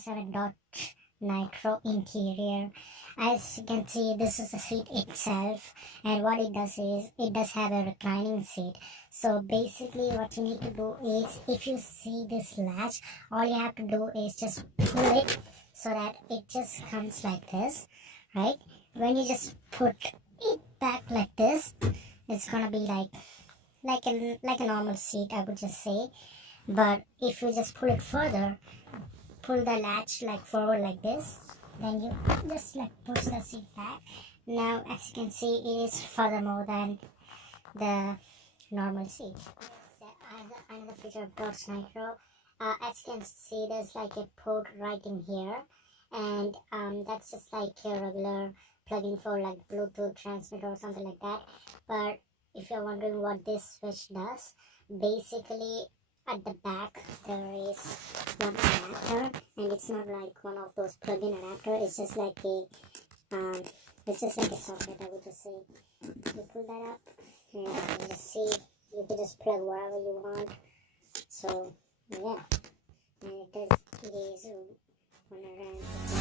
just have a Dodge Nitro interior. As you can see, this is the seat itself, and what it does is it does have a reclining seat. So basically what you need to do is, if you see this latch, all you have to do is just pull it so that it just comes like this, right? When you just put it back like this, it's gonna be like a normal seat, I would just say. But if you just pull it further, pull the latch like forward like this, then you just like push the seat back. Now as you can see, it is further more than the normal seat. Another feature of Dodge Nitro, as you can see, there's like a port right in here, and that's just like a regular plug-in for like Bluetooth transmitter or something like that. But if you're wondering what this switch does, basically at the back there is one adapter, and it's not like one of those plug-in adapter. It's just like a socket, I would just say. You pull that up and you just see, you can just plug wherever you want. So yeah, and it is 150